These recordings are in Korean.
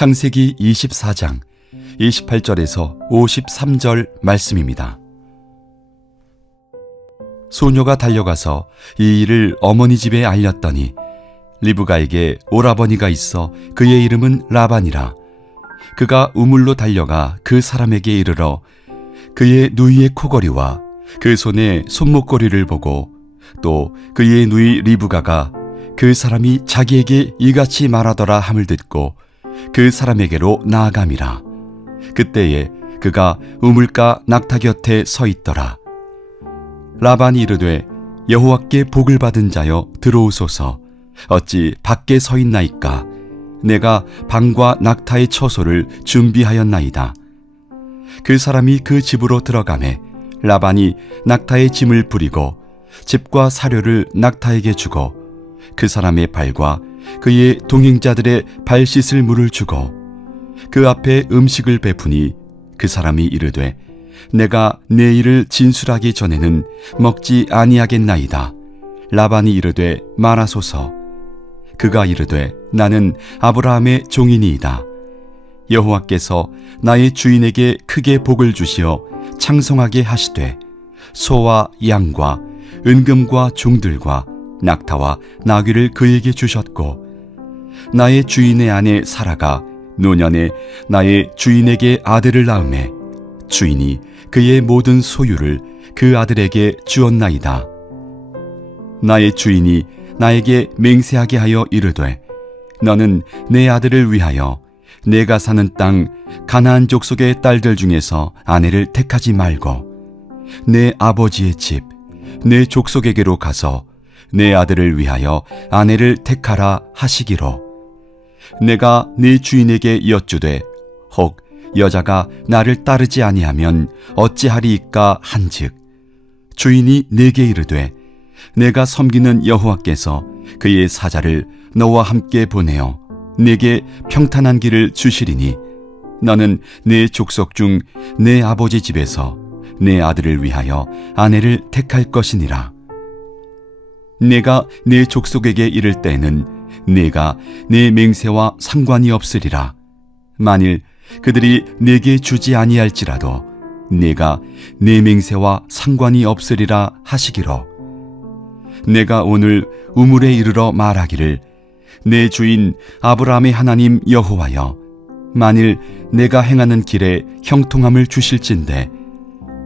창세기 24장 28절에서 53절 말씀입니다. 소녀가 달려가서 이 일을 어머니 집에 알렸더니 리브가에게 오라버니가 있어 그의 이름은 라반이라. 그가 우물로 달려가 그 사람에게 이르러 그의 누이의 코걸이와 그 손의 손목걸이를 보고 또 그의 누이 리브가가 그 사람이 자기에게 이같이 말하더라 함을 듣고 그 사람에게로 나아감이라. 그때에 그가 우물가 낙타 곁에 서 있더라. 라반이 이르되 여호와께 복을 받은 자여 들어오소서. 어찌 밖에 서 있나이까. 내가 방과 낙타의 처소를 준비하였나이다. 그 사람이 그 집으로 들어가매 라반이 낙타의 짐을 부리고 집과 사료를 낙타에게 주고 그 사람의 발과 그의 동행자들의 발 씻을 물을 주고 그 앞에 음식을 베푸니 그 사람이 이르되 내가 내 일을 진술하기 전에는 먹지 아니하겠나이다. 라반이 이르되 말하소서. 그가 이르되 나는 아브라함의 종이니이다. 여호와께서 나의 주인에게 크게 복을 주시어 창성하게 하시되 소와 양과 은금과 종들과 낙타와 나귀를 그에게 주셨고 나의 주인의 아내 사라가 노년에 나의 주인에게 아들을 낳음에 주인이 그의 모든 소유를 그 아들에게 주었나이다. 나의 주인이 나에게 맹세하게 하여 이르되 너는 내 아들을 위하여 내가 사는 땅 가나안 족속의 딸들 중에서 아내를 택하지 말고 내 아버지의 집 내 족속에게로 가서 내 아들을 위하여 아내를 택하라 하시기로. 내가 네 주인에게 여쭈되 혹 여자가 나를 따르지 아니하면 어찌하리이까 한즉 주인이 내게 이르되 내가 섬기는 여호와께서 그의 사자를 너와 함께 보내어 내게 평탄한 길을 주시리니 너는 내 족속 중 내 아버지 집에서 내 아들을 위하여 아내를 택할 것이니라. 내가 내 족속에게 이를 때에는 내가 내 맹세와 상관이 없으리라. 만일 그들이 내게 주지 아니할지라도 내가 내 맹세와 상관이 없으리라 하시기로. 내가 오늘 우물에 이르러 말하기를 내 주인 아브라함의 하나님 여호와여, 만일 내가 행하는 길에 형통함을 주실진대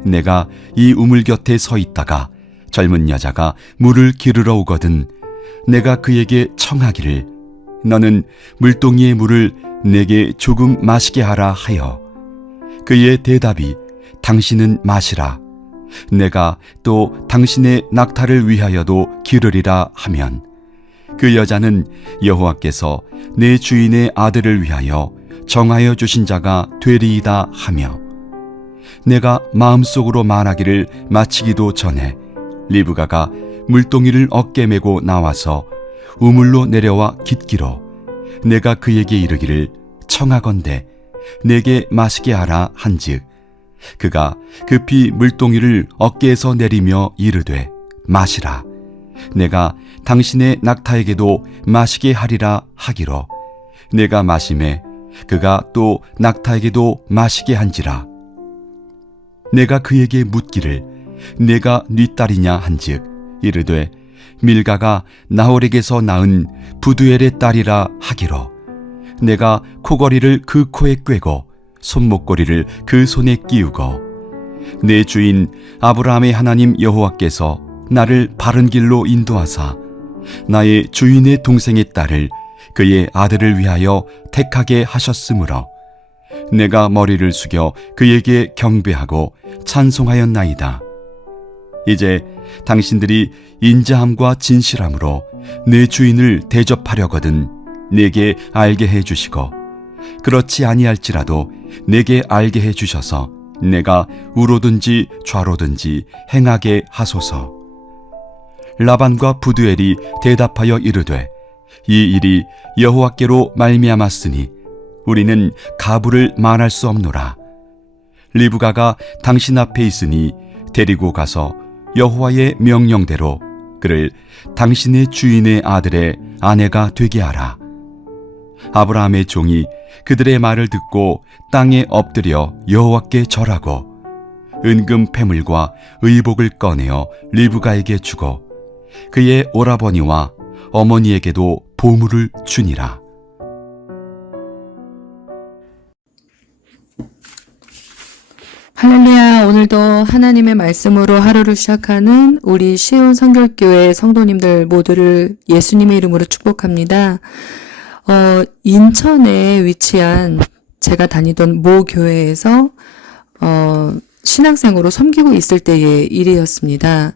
내가 이 우물 곁에 서 있다가 젊은 여자가 물을 기르러 오거든 내가 그에게 청하기를 너는 물동이의 물을 내게 조금 마시게 하라 하여 그의 대답이 당신은 마시라. 내가 또 당신의 낙타를 위하여도 기르리라 하면 그 여자는 여호와께서 내 주인의 아들을 위하여 정하여 주신 자가 되리이다 하며 내가 마음속으로 말하기를 마치기도 전에 리브가가 물동이를 어깨 메고 나와서 우물로 내려와 깃기로 내가 그에게 이르기를 청하건대 내게 마시게 하라 한즉 그가 급히 물동이를 어깨에서 내리며 이르되 마시라. 내가 당신의 낙타에게도 마시게 하리라 하기로 내가 마시매 그가 또 낙타에게도 마시게 한지라. 내가 그에게 묻기를 내가 네 딸이냐 한즉 이르되 밀가가 나홀에게서 낳은 부두엘의 딸이라 하기로 내가 코걸이를 그 코에 꿰고 손목걸이를 그 손에 끼우고 내 주인 아브라함의 하나님 여호와께서 나를 바른 길로 인도하사 나의 주인의 동생의 딸을 그의 아들을 위하여 택하게 하셨으므로 내가 머리를 숙여 그에게 경배하고 찬송하였나이다. 이제 당신들이 인자함과 진실함으로 내 주인을 대접하려거든 내게 알게 해주시고 그렇지 아니할지라도 내게 알게 해주셔서 내가 우로든지 좌로든지 행하게 하소서. 라반과 부두엘이 대답하여 이르되 이 일이 여호와께로 말미암았으니 우리는 가부를 말할 수 없노라. 리브가가 당신 앞에 있으니 데리고 가서 여호와의 명령대로 그를 당신의 주인의 아들의 아내가 되게 하라. 아브라함의 종이 그들의 말을 듣고 땅에 엎드려 여호와께 절하고 은금 패물과 의복을 꺼내어 리브가에게 주고 그의 오라버니와 어머니에게도 보물을 주니라. 할렐루야. 오늘도 하나님의 말씀으로 하루를 시작하는 우리 시온 성결교회 성도님들 모두를 예수님의 이름으로 축복합니다. 인천에 위치한 제가 다니던 모 교회에서 신학생으로 섬기고 있을 때의 일이었습니다.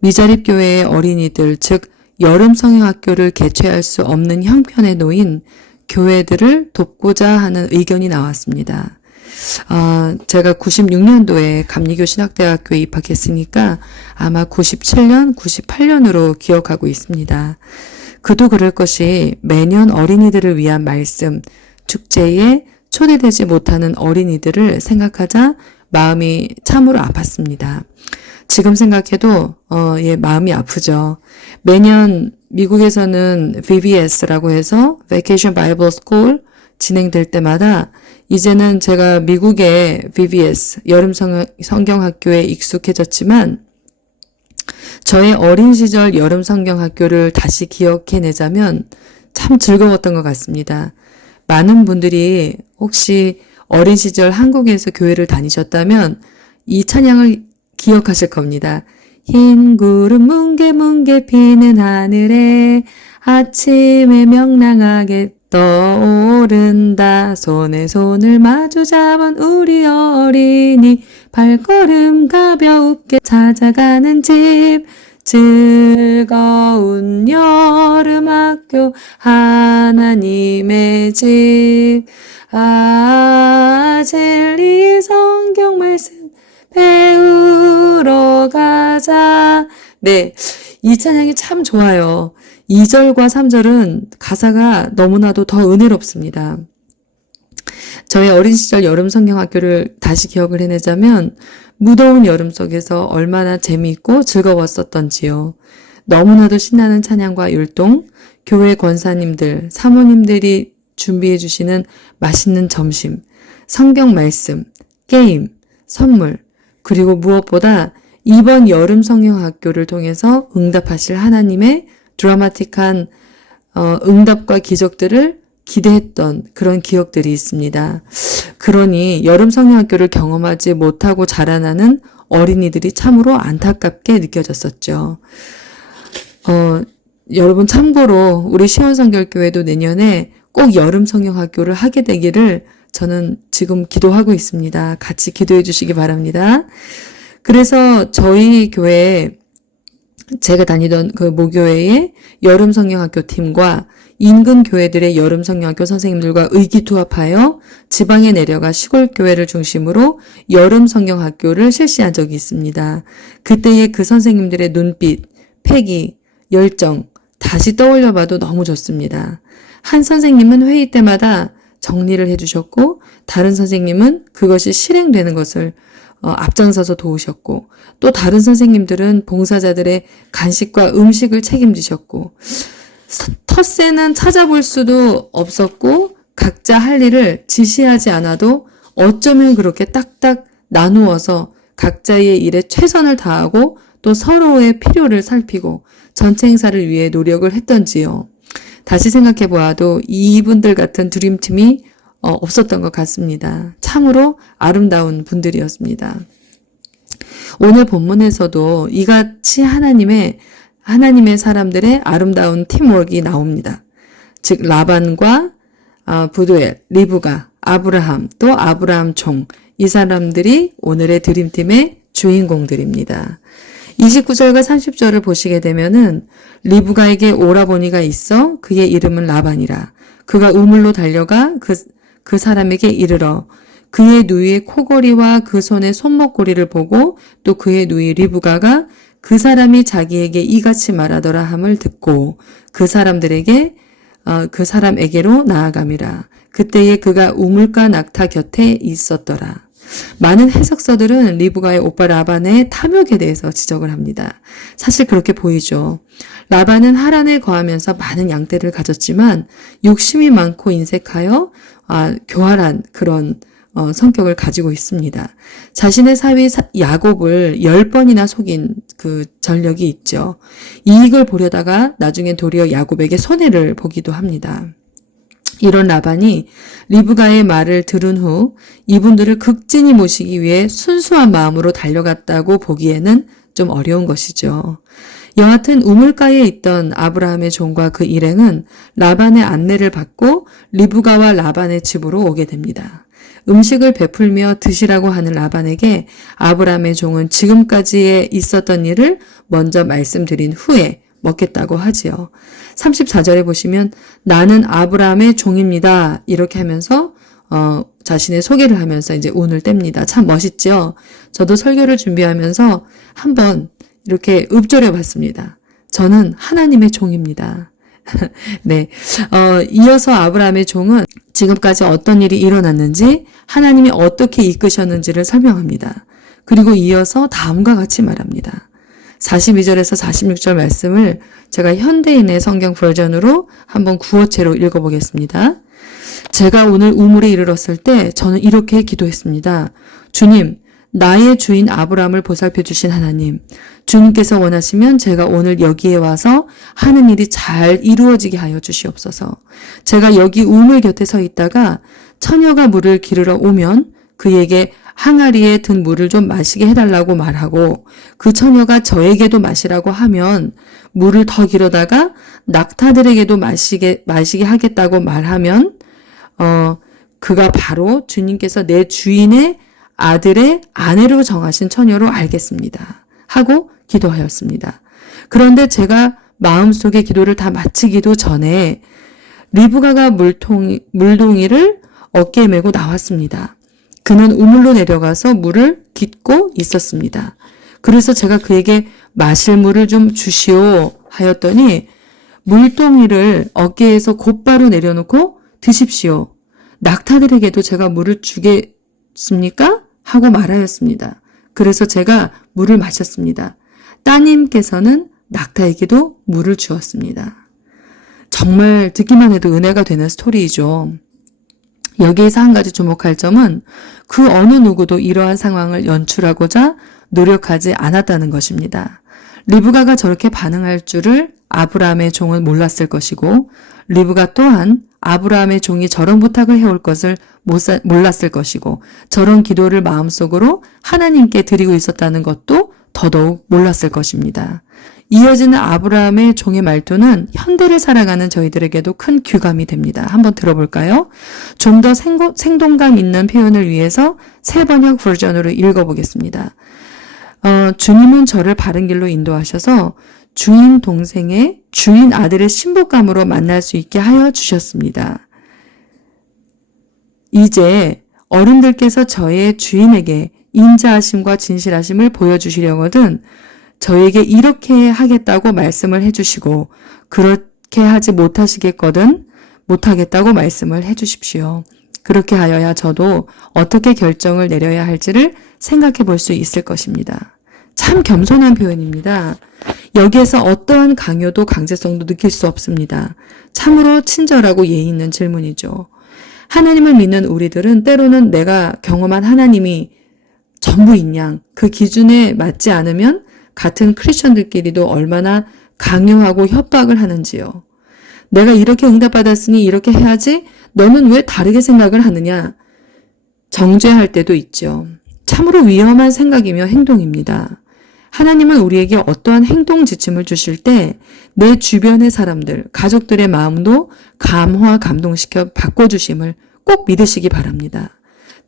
미자립교회의 어린이들, 즉 여름 성형학교를 개최할 수 없는 형편에 놓인 교회들을 돕고자 하는 의견이 나왔습니다. 제가 96년도에 감리교 신학대학교에 입학했으니까 아마 97년, 98년으로 기억하고 있습니다. 그도 그럴 것이 매년 어린이들을 위한 말씀, 축제에 초대되지 못하는 어린이들을 생각하자 마음이 참으로 아팠습니다. 지금 생각해도 마음이 아프죠. 매년 미국에서는 VBS라고 해서 Vacation Bible School 진행될 때마다 이제는 제가 미국의 VBS 여름 성경학교에 익숙해졌지만 저의 어린 시절 여름 성경학교를 다시 기억해내자면 참 즐거웠던 것 같습니다. 많은 분들이 혹시 어린 시절 한국에서 교회를 다니셨다면 이 찬양을 기억하실 겁니다. 흰 구름 뭉게뭉게 피는 하늘에 아침에 명랑하게 떠오른다. 손에 손을 마주 잡은 우리 어린이 발걸음 가볍게 찾아가는 집 즐거운 여름학교 하나님의 집 진리 성경 말씀 배우러 가자. 네, 이 찬양이 참 좋아요. 2절과 3절은 가사가 너무나도 더 은혜롭습니다. 저의 어린 시절 여름 성경학교를 다시 기억을 해내자면 무더운 여름 속에서 얼마나 재미있고 즐거웠었던지요. 너무나도 신나는 찬양과 율동, 교회 권사님들, 사모님들이 준비해 주시는 맛있는 점심, 성경 말씀, 게임, 선물, 그리고 무엇보다 이번 여름 성경학교를 통해서 응답하실 하나님의 드라마틱한 응답과 기적들을 기대했던 그런 기억들이 있습니다. 그러니 여름 성경학교를 경험하지 못하고 자라나는 어린이들이 참으로 안타깝게 느껴졌었죠. 여러분 참고로 우리 시온성결교회도 내년에 꼭 여름 성경학교를 하게 되기를 저는 지금 기도하고 있습니다. 같이 기도해 주시기 바랍니다. 그래서 저희 교회에 제가 다니던 그 모교회의 여름 성경학교 팀과 인근 교회들의 여름 성경학교 선생님들과 의기투합하여 지방에 내려가 시골 교회를 중심으로 여름 성경학교를 실시한 적이 있습니다. 그때의 그 선생님들의 눈빛, 패기, 열정 다시 떠올려 봐도 너무 좋습니다. 한 선생님은 회의 때마다 정리를 해주셨고 다른 선생님은 그것이 실행되는 것을 앞장서서 도우셨고 또 다른 선생님들은 봉사자들의 간식과 음식을 책임지셨고 텃세는 찾아볼 수도 없었고 각자 할 일을 지시하지 않아도 어쩌면 그렇게 딱딱 나누어서 각자의 일에 최선을 다하고 또 서로의 필요를 살피고 전체 행사를 위해 노력을 했던지요. 다시 생각해 보아도 이분들 같은 드림팀이 없었던 것 같습니다. 참으로 아름다운 분들이었습니다. 오늘 본문에서도 이같이 하나님의 사람들의 아름다운 팀워크가 나옵니다. 즉 라반과 부두엘, 리브가, 아브라함, 또 아브라함 종, 이 사람들이 오늘의 드림팀의 주인공들입니다. 29절과 30절을 보시게 되면은 리브가에게 오라버니가 있어 그의 이름은 라반이라. 그가 우물로 달려가 그 사람에게 이르러 그의 누이의 코걸이와 그 손의 손목걸이를 보고 또 그의 누이 리브가가 그 사람이 자기에게 이같이 말하더라 함을 듣고 그 사람에게로 나아감이라. 그때에 그가 우물가 낙타 곁에 있었더라. 많은 해석서들은 리브가의 오빠 라반의 탐욕에 대해서 지적을 합니다. 사실 그렇게 보이죠. 라반은 하란에 거하면서 많은 양떼를 가졌지만 욕심이 많고 인색하여 교활한 그런 성격을 가지고 있습니다. 자신의 사위 야곱을 10번이나 속인 그 전력이 있죠. 이익을 보려다가 나중엔 도리어 야곱에게 손해를 보기도 합니다. 이런 라반이 리브가의 말을 들은 후 이분들을 극진히 모시기 위해 순수한 마음으로 달려갔다고 보기에는 좀 어려운 것이죠. 여하튼 우물가에 있던 아브라함의 종과 그 일행은 라반의 안내를 받고 리브가와 라반의 집으로 오게 됩니다. 음식을 베풀며 드시라고 하는 라반에게 아브라함의 종은 지금까지에 있었던 일을 먼저 말씀드린 후에 먹겠다고 하지요. 34절에 보시면 나는 아브라함의 종입니다. 이렇게 하면서 자신의 소개를 하면서 이제 운을 뗍니다. 참 멋있죠? 저도 설교를 준비하면서 한번 이렇게 읊조려 봤습니다. 저는 하나님의 종입니다. 네. 이어서 아브라함의 종은 지금까지 어떤 일이 일어났는지 하나님이 어떻게 이끄셨는지를 설명합니다. 그리고 이어서 다음과 같이 말합니다. 42절에서 46절 말씀을 제가 현대인의 성경 버전으로 한번 구어체로 읽어보겠습니다. 제가 오늘 우물에 이르렀을 때 저는 이렇게 기도했습니다. 주님, 나의 주인 아브라함을 보살펴 주신 하나님, 주님께서 원하시면 제가 오늘 여기에 와서 하는 일이 잘 이루어지게 하여 주시옵소서. 제가 여기 우물 곁에 서 있다가 처녀가 물을 기르러 오면 그에게 항아리에 든 물을 좀 마시게 해달라고 말하고 그 처녀가 저에게도 마시라고 하면 물을 더 기르다가 낙타들에게도 마시게 하겠다고 말하면 그가 바로 주님께서 내 주인의 아들의 아내로 정하신 처녀로 알겠습니다. 하고 기도하였습니다. 그런데 제가 마음속에 기도를 다 마치기도 전에 리브가가 물동이를 어깨에 메고 나왔습니다. 그는 우물로 내려가서 물을 깃고 있었습니다. 그래서 제가 그에게 마실 물을 좀 주시오 하였더니 물동이를 어깨에서 곧바로 내려놓고 드십시오. 낙타들에게도 제가 물을 주겠습니까? 하고 말하였습니다. 그래서 제가 물을 마셨습니다. 따님께서는 낙타에게도 물을 주었습니다. 정말 듣기만 해도 은혜가 되는 스토리이죠. 여기에서 한 가지 주목할 점은 그 어느 누구도 이러한 상황을 연출하고자 노력하지 않았다는 것입니다. 리브가가 저렇게 반응할 줄을 아브라함의 종은 몰랐을 것이고 리브가 또한 아브라함의 종이 저런 부탁을 해올 것을 몰랐을 것이고 저런 기도를 마음속으로 하나님께 드리고 있었다는 것도 더더욱 몰랐을 것입니다. 이어지는 아브라함의 종의 말투는 현대를 살아가는 저희들에게도 큰 귀감이 됩니다. 한번 들어볼까요? 좀 더 생동감 있는 표현을 위해서 새 번역 버전으로 읽어보겠습니다. 주님은 저를 바른 길로 인도하셔서 주인 동생의 주인 아들의 신부감으로 만날 수 있게 하여 주셨습니다. 이제 어른들께서 저의 주인에게 인자하심과 진실하심을 보여주시려거든 저에게 이렇게 하겠다고 말씀을 해주시고 그렇게 하지 못하겠다고 말씀을 해주십시오. 그렇게 하여야 저도 어떻게 결정을 내려야 할지를 생각해 볼 수 있을 것입니다. 참 겸손한 표현입니다. 여기에서 어떠한 강요도 강제성도 느낄 수 없습니다. 참으로 친절하고 예의 있는 질문이죠. 하나님을 믿는 우리들은 때로는 내가 경험한 하나님이 전부인 양, 그 기준에 맞지 않으면 같은 크리스천들끼리도 얼마나 강요하고 협박을 하는지요. 내가 이렇게 응답받았으니 이렇게 해야지 너는 왜 다르게 생각을 하느냐. 정죄할 때도 있죠. 참으로 위험한 생각이며 행동입니다. 하나님은 우리에게 어떠한 행동 지침을 주실 때 내 주변의 사람들, 가족들의 마음도 감화 감동시켜 바꿔주심을 꼭 믿으시기 바랍니다.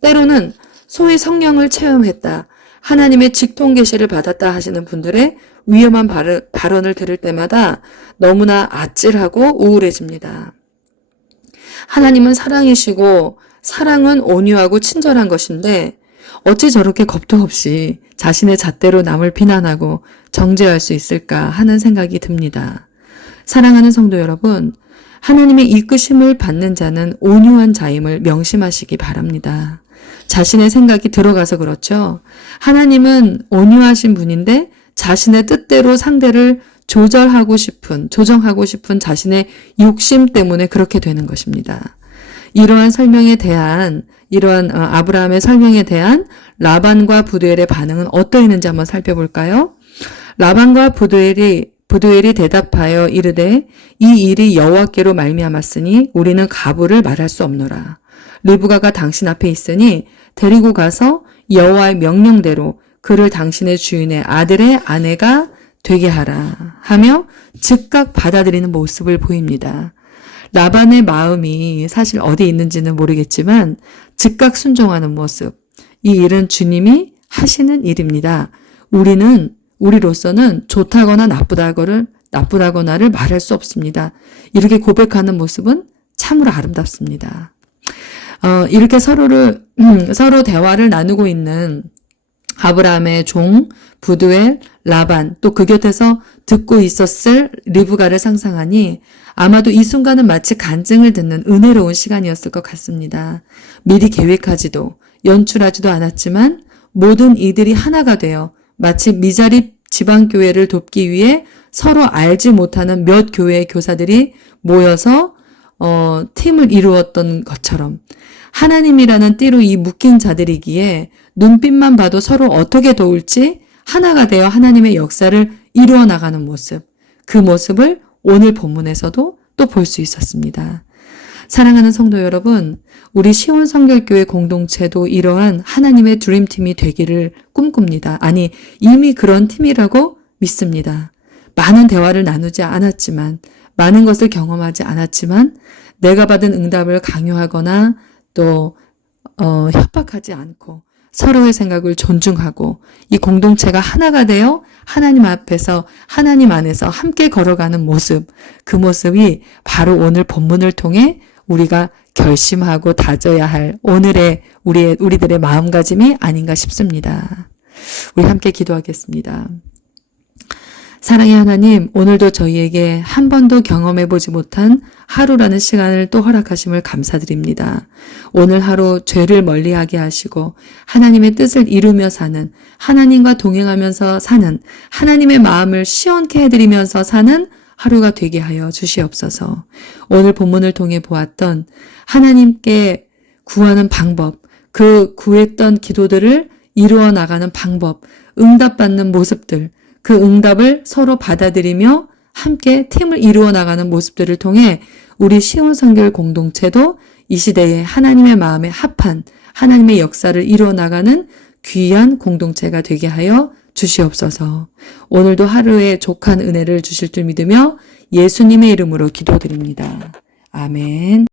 때로는 소위 성령을 체험했다, 하나님의 직통 계시를 받았다 하시는 분들의 위험한 발언을 들을 때마다 너무나 아찔하고 우울해집니다. 하나님은 사랑이시고 사랑은 온유하고 친절한 것인데 어찌 저렇게 겁도 없이 자신의 잣대로 남을 비난하고 정죄할 수 있을까 하는 생각이 듭니다. 사랑하는 성도 여러분, 하나님의 이끄심을 받는 자는 온유한 자임을 명심하시기 바랍니다. 자신의 생각이 들어가서 그렇죠. 하나님은 온유하신 분인데 자신의 뜻대로 상대를 조정하고 싶은 자신의 욕심 때문에 그렇게 되는 것입니다. 이러한 아브라함의 설명에 대한 라반과 부두엘의 반응은 어떠했는지 한번 살펴볼까요? 라반과 부두엘이 대답하여 이르되 이 일이 여호와께로 말미암았으니 우리는 가부를 말할 수 없노라. 리브가가 당신 앞에 있으니 데리고 가서 여호와의 명령대로 그를 당신의 주인의 아들의 아내가 되게 하라 하며 즉각 받아들이는 모습을 보입니다. 라반의 마음이 사실 어디 있는지는 모르겠지만 즉각 순종하는 모습. 이 일은 주님이 하시는 일입니다. 우리로서는 좋다거나 나쁘다거나를 말할 수 없습니다. 이렇게 고백하는 모습은 참으로 아름답습니다. 이렇게 서로 대화를 나누고 있는 아브라함의 종, 부두엘, 라반, 또 그 곁에서 듣고 있었을 리브가를 상상하니 아마도 이 순간은 마치 간증을 듣는 은혜로운 시간이었을 것 같습니다. 미리 계획하지도 연출하지도 않았지만 모든 이들이 하나가 되어 마치 미자립 지방교회를 돕기 위해 서로 알지 못하는 몇 교회의 교사들이 모여서 팀을 이루었던 것처럼 하나님이라는 띠로 이 묶인 자들이기에 눈빛만 봐도 서로 어떻게 도울지 하나가 되어 하나님의 역사를 이루어 나가는 모습, 그 모습을 오늘 본문에서도 또 볼 수 있었습니다. 사랑하는 성도 여러분, 우리 시온 성결교회 공동체도 이러한 하나님의 드림팀이 되기를 꿈꿉니다. 아니, 이미 그런 팀이라고 믿습니다. 많은 대화를 나누지 않았지만, 많은 것을 경험하지 않았지만, 내가 받은 응답을 강요하거나 또 협박하지 않고 서로의 생각을 존중하고 이 공동체가 하나가 되어 하나님 앞에서 하나님 안에서 함께 걸어가는 모습, 그 모습이 바로 오늘 본문을 통해 우리가 결심하고 다져야 할 오늘의 우리들의 마음가짐이 아닌가 싶습니다. 우리 함께 기도하겠습니다. 사랑의 하나님, 오늘도 저희에게 한 번도 경험해보지 못한 하루라는 시간을 또 허락하심을 감사드립니다. 오늘 하루 죄를 멀리하게 하시고 하나님의 뜻을 이루며 사는, 하나님과 동행하면서 사는, 하나님의 마음을 시원케 해드리면서 사는 하루가 되게 하여 주시옵소서. 오늘 본문을 통해 보았던 하나님께 구하는 방법, 그 구했던 기도들을 이루어 나가는 방법, 응답받는 모습들, 그 응답을 서로 받아들이며 함께 팀을 이루어 나가는 모습들을 통해 우리 시온 성결 공동체도 이 시대에 하나님의 마음에 합한 하나님의 역사를 이루어 나가는 귀한 공동체가 되게 하여 주시옵소서. 오늘도 하루에 족한 은혜를 주실 줄 믿으며 예수님의 이름으로 기도드립니다. 아멘.